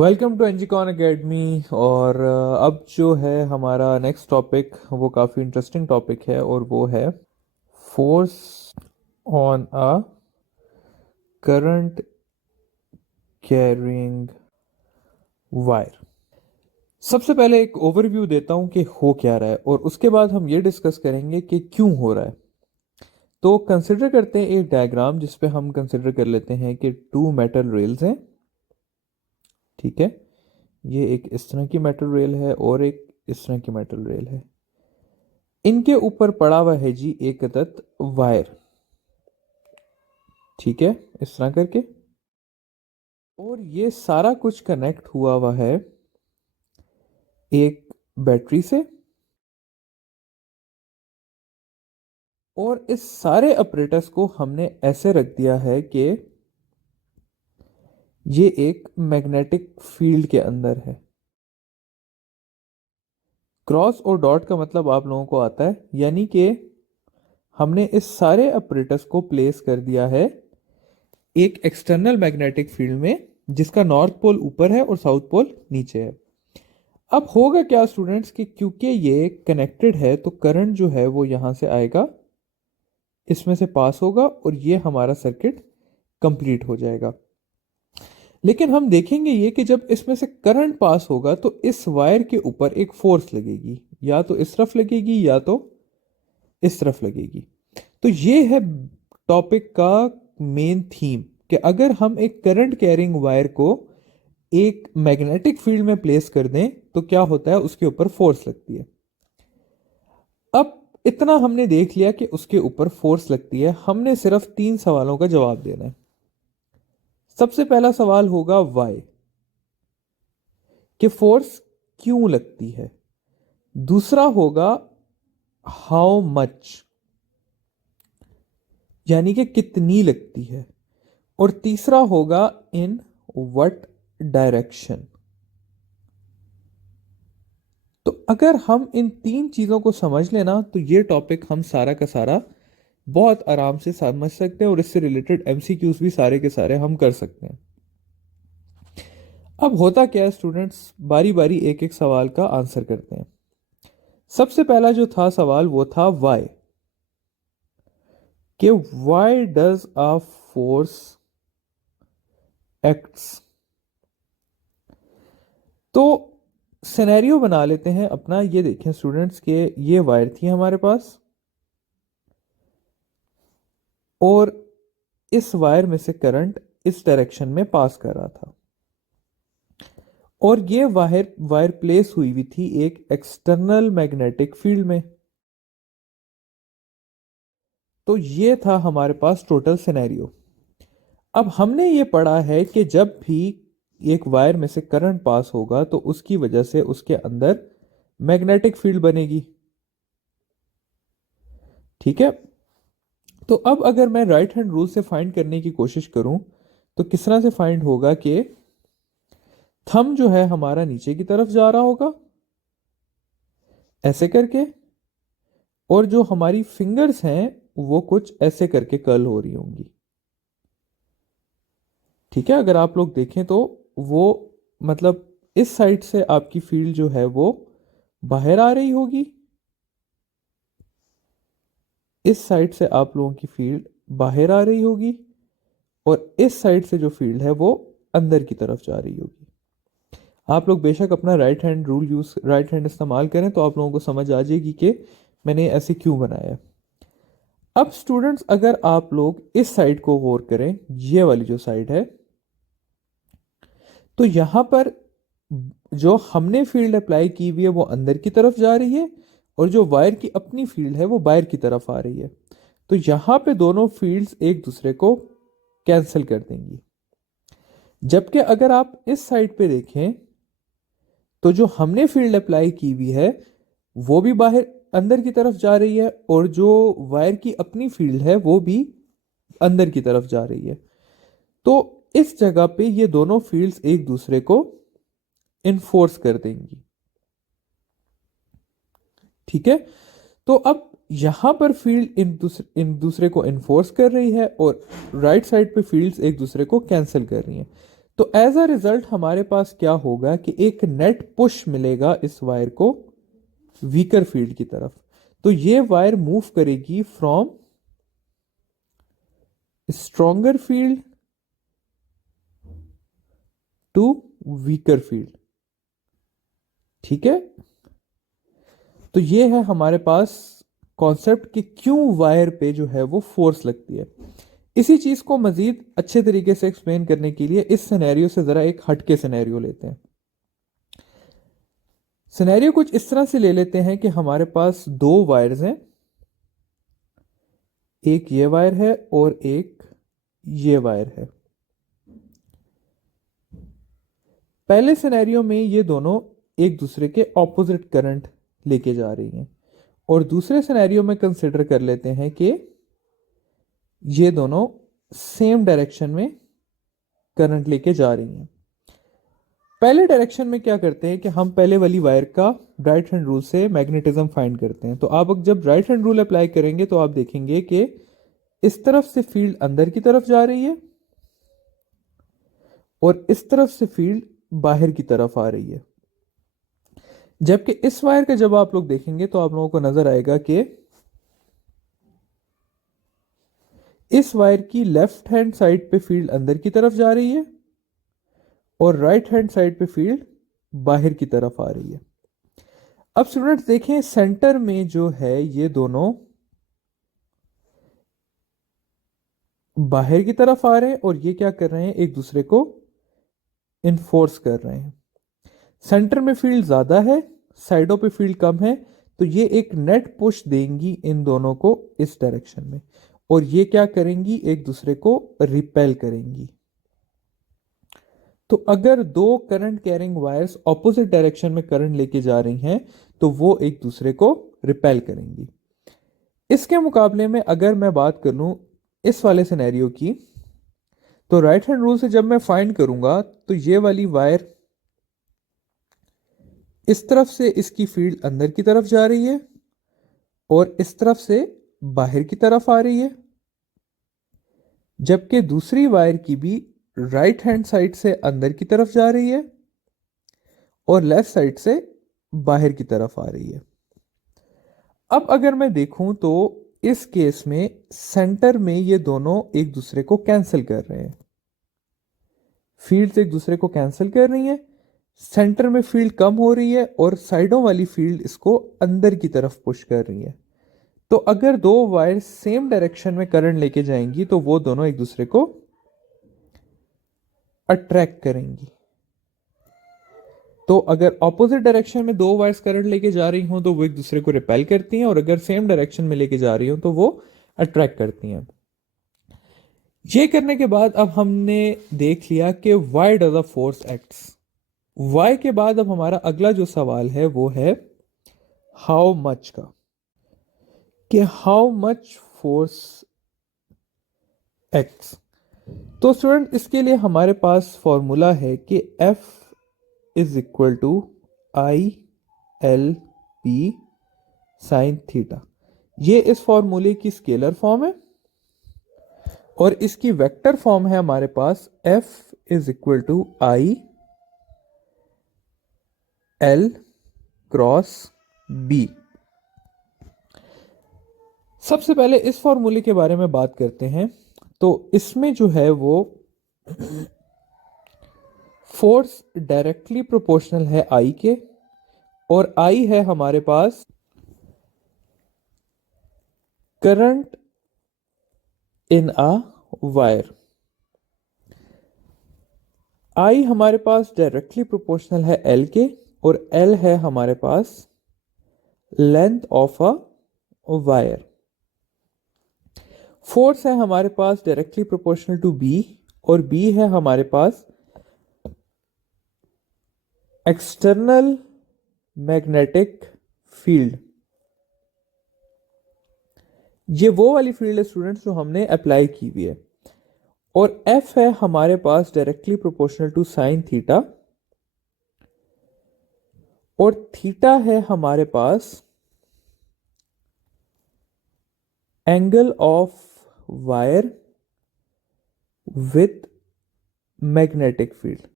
Welcome to एनजीकॉन academy. और अब जो है हमारा नेक्स्ट टॉपिक वो काफ़ी इंटरेस्टिंग टॉपिक है और वो है force on a current carrying wire. सबसे पहले एक ओवरव्यू देता हूँ कि हो क्या रहा है और उसके बाद हम ये डिस्कस करेंगे कि क्यों हो रहा है। तो कंसिडर करते हैं एक डायग्राम जिस पे हम कंसिडर कर लेते हैं कि टू मेटल रेल्स हैं। ठीक है, ये एक इस तरह की मेटल रेल है और एक इस तरह की मेटल रेल है। इनके ऊपर पड़ा हुआ है जी एक अदद वायर। ठीक है, इस तरह करके। और ये सारा कुछ कनेक्ट हुआ हुआ है एक बैटरी से। और इस सारे अपरेटस को हमने ऐसे रख दिया है कि ये एक मैग्नेटिक फील्ड के अंदर है। क्रॉस और डॉट का मतलब आप लोगों को आता है, यानी कि हमने इस सारे अपरेटस को प्लेस कर दिया है एक एक्सटर्नल मैग्नेटिक फील्ड में, जिसका नॉर्थ पोल ऊपर है और साउथ पोल नीचे है। अब होगा क्या स्टूडेंट्स कि क्योंकि ये कनेक्टेड है तो करंट जो है वो यहां से आएगा, इसमें से पास होगा और ये हमारा सर्किट कंप्लीट हो जाएगा। लेकिन हम देखेंगे ये कि जब इसमें से करंट पास होगा तो इस वायर के ऊपर एक फोर्स लगेगी, या तो इस तरफ लगेगी या तो इस तरफ लगेगी। तो ये है टॉपिक का मेन थीम कि अगर हम एक करंट कैरिंग वायर को एक मैग्नेटिक फील्ड में प्लेस कर दें तो क्या होता है, उसके ऊपर फोर्स लगती है। अब इतना हमने देख लिया कि उसके ऊपर फोर्स लगती है, हमने सिर्फ 3 सवालों का जवाब देना है। सबसे पहला सवाल होगा वाई, कि फोर्स क्यों लगती है। दूसरा होगा हाउ मच, यानी कि कितनी लगती है। और तीसरा होगा इन व्हाट डायरेक्शन। तो अगर हम इन 3 चीजों को समझ लेना तो ये टॉपिक हम सारा का सारा बहुत आराम से समझ सकते हैं और इससे रिलेटेड एमसीक्यूज भी सारे के सारे हम कर सकते हैं। अब होता क्या है स्टूडेंट्स, बारी बारी एक एक सवाल का आंसर करते हैं। सबसे पहला जो था सवाल वो था वाई, कि why does a force acts. तो सिनेरियो बना लेते हैं अपना। ये देखें स्टूडेंट्स के ये वायर थी हमारे पास और इस वायर में से करंट इस डायरेक्शन में पास कर रहा था और ये वायर वायर प्लेस हुई हुई थी एक एक्सटर्नल मैग्नेटिक फील्ड में। तो ये था हमारे पास टोटल सिनेरियो। अब हमने ये पढ़ा है कि जब भी एक वायर में से करंट पास होगा तो उसकी वजह से उसके अंदर मैग्नेटिक फील्ड बनेगी। ठीक है, तो अब अगर मैं राइट हैंड रूल से फाइंड करने की कोशिश करूं तो किस तरह से फाइंड होगा कि थंब जो है हमारा नीचे की तरफ जा रहा होगा ऐसे करके, और जो हमारी फिंगर्स हैं वो कुछ ऐसे करके कर्ल हो रही होंगी। ठीक है, अगर आप लोग देखें तो वो मतलब इस साइड से आपकी फील्ड जो है वो बाहर आ रही होगी, इस साइड से आप लोगों की फील्ड बाहर आ रही होगी और इस साइड से जो फील्ड है वो अंदर की तरफ जा रही होगी। आप लोग बेशक अपना राइट हैंड इस्तेमाल करें तो आप लोगों को समझ आ जाएगी कि मैंने ऐसे क्यों बनाया है। अब स्टूडेंट्स अगर आप लोग इस साइड को गौर करें, ये वाली जो साइड है, तो यहां पर जो हमने फील्ड अप्लाई की हुई है वो अंदर की तरफ जा रही है और जो वायर की अपनी फील्ड है वो बाहर की तरफ आ रही है। तो यहां पे दोनों फील्ड्स एक दूसरे को कैंसिल कर देंगी। जबकि अगर आप इस साइड पे देखें तो जो हमने फील्ड अप्लाई की हुई है वो भी बाहर अंदर की तरफ जा रही है और जो वायर की अपनी फील्ड है वो भी अंदर की तरफ जा रही है। तो इस जगह पे ये दोनों फील्ड्स एक दूसरे को इन्फोर्स कर देंगी। ठीक है, तो अब यहां पर फील्ड इन दूसरे को इन्फोर्स कर रही है और राइट साइड पे फील्ड्स एक दूसरे को कैंसिल कर रही हैं। तो एज अ रिजल्ट हमारे पास क्या होगा कि एक नेट पुश मिलेगा इस वायर को वीकर फील्ड की तरफ। तो ये वायर मूव करेगी from stronger field to weaker field. ठीक है, तो ये है हमारे पास कॉन्सेप्ट कि क्यों वायर पे जो है वो फोर्स लगती है। इसी चीज को मजीद अच्छे तरीके से एक्सप्लेन करने के लिए इस सिनेरियो से जरा एक हटके सिनेरियो लेते हैं। सिनेरियो कुछ इस तरह से ले लेते हैं कि हमारे पास दो वायर्स हैं, एक ये वायर है और एक ये वायर है। पहले सिनेरियो में ये दोनों एक दूसरे के ऑपोजिट करंट लेके जा रही हैं, और दूसरे सिनेरियो में कंसिडर कर लेते हैं कि ये दोनों सेम डायरेक्शन में करंट लेके जा रही हैं। पहले डायरेक्शन में क्या करते हैं कि हम पहले वाली वायर का राइट हैंड रूल से मैग्नेटिज्म फाइंड करते हैं। तो आप जब राइट हैंड रूल अप्लाई करेंगे तो आप देखेंगे कि इस तरफ से फील्ड अंदर की तरफ जा रही है और इस तरफ से फील्ड बाहर की तरफ आ रही है। जबकि इस वायर का जब आप लोग देखेंगे तो आप लोगों को नजर आएगा कि इस वायर की लेफ्ट हैंड साइड पे फील्ड अंदर की तरफ जा रही है और राइट हैंड साइड पे फील्ड बाहर की तरफ आ रही है। अब स्टूडेंट्स देखें, सेंटर में जो है ये दोनों बाहर की तरफ आ रहे हैं और ये क्या कर रहे हैं, एक दूसरे को इन्फोर्स कर रहे हैं। सेंटर में फील्ड ज्यादा है, साइडों पे फील्ड कम है, तो ये एक नेट पुश देंगी इन दोनों को इस डायरेक्शन में, और ये क्या करेंगी, एक दूसरे को रिपेल करेंगी। तो अगर दो current carrying wires opposite direction में करंट लेके जा रही हैं तो वो एक दूसरे को रिपेल करेंगी। इसके मुकाबले में अगर मैं बात कर लूं इस वाले सिनेरियो की, तो राइट हैंड रूल से जब मैं फाइंड करूंगा तो ये वाली वायर इस तरफ से इसकी फील्ड अंदर की तरफ जा रही है और इस तरफ से बाहर की तरफ आ रही है, जबकि दूसरी वायर की भी राइट हैंड साइड से अंदर की तरफ जा रही है और लेफ्ट साइड से बाहर की तरफ आ रही है। अब अगर मैं देखूं तो इस केस में सेंटर में ये दोनों एक दूसरे को कैंसिल कर रहे हैं, फील्ड एक दूसरे को कैंसिल कर रही हैं। सेंटर में फील्ड कम हो रही है और साइडों वाली फील्ड इसको अंदर की तरफ पुश कर रही है। तो अगर दो वायर सेम डायरेक्शन में करंट लेके जाएंगी तो वो दोनों एक दूसरे को अट्रैक्ट करेंगी। तो अगर ऑपोजिट डायरेक्शन में दो वायर्स करंट लेके जा रही हो तो वो एक दूसरे को रिपेल करती हैं, और अगर सेम डायरेक्शन में लेके जा रही हो तो वो अट्रैक्ट करती हैं। ये करने के बाद अब हमने देख लिया कि why does a force acts. Why के बाद अब हमारा अगला जो सवाल है वो है हाउ मच का, कि हाउ मच फोर्स एक्ट्स। तो स्टूडेंट इसके लिए हमारे पास फॉर्मूला है कि F is equal to I L P sine theta. ये इस फॉर्मूले की स्केलर फॉर्म है और इसकी वेक्टर फॉर्म है हमारे पास F is equal to I L cross B. सबसे पहले इस फॉर्मूले के बारे में बात करते हैं। तो इसमें जो है वो फोर्स डायरेक्टली प्रोपोर्शनल है आई के, और आई है हमारे पास current in a wire. I हमारे पास डायरेक्टली प्रोपोर्शनल है एल के, और एल है हमारे पास length of a wire. Force है हमारे पास डायरेक्टली प्रोपोर्शनल टू बी, और बी है हमारे पास एक्सटर्नल मैग्नेटिक फील्ड। ये वो वाली फील्ड है स्टूडेंट्स जो हमने अप्लाई की हुई है। और एफ है हमारे पास directly proportional to sine theta, और थीटा है हमारे पास angle of wire with magnetic field.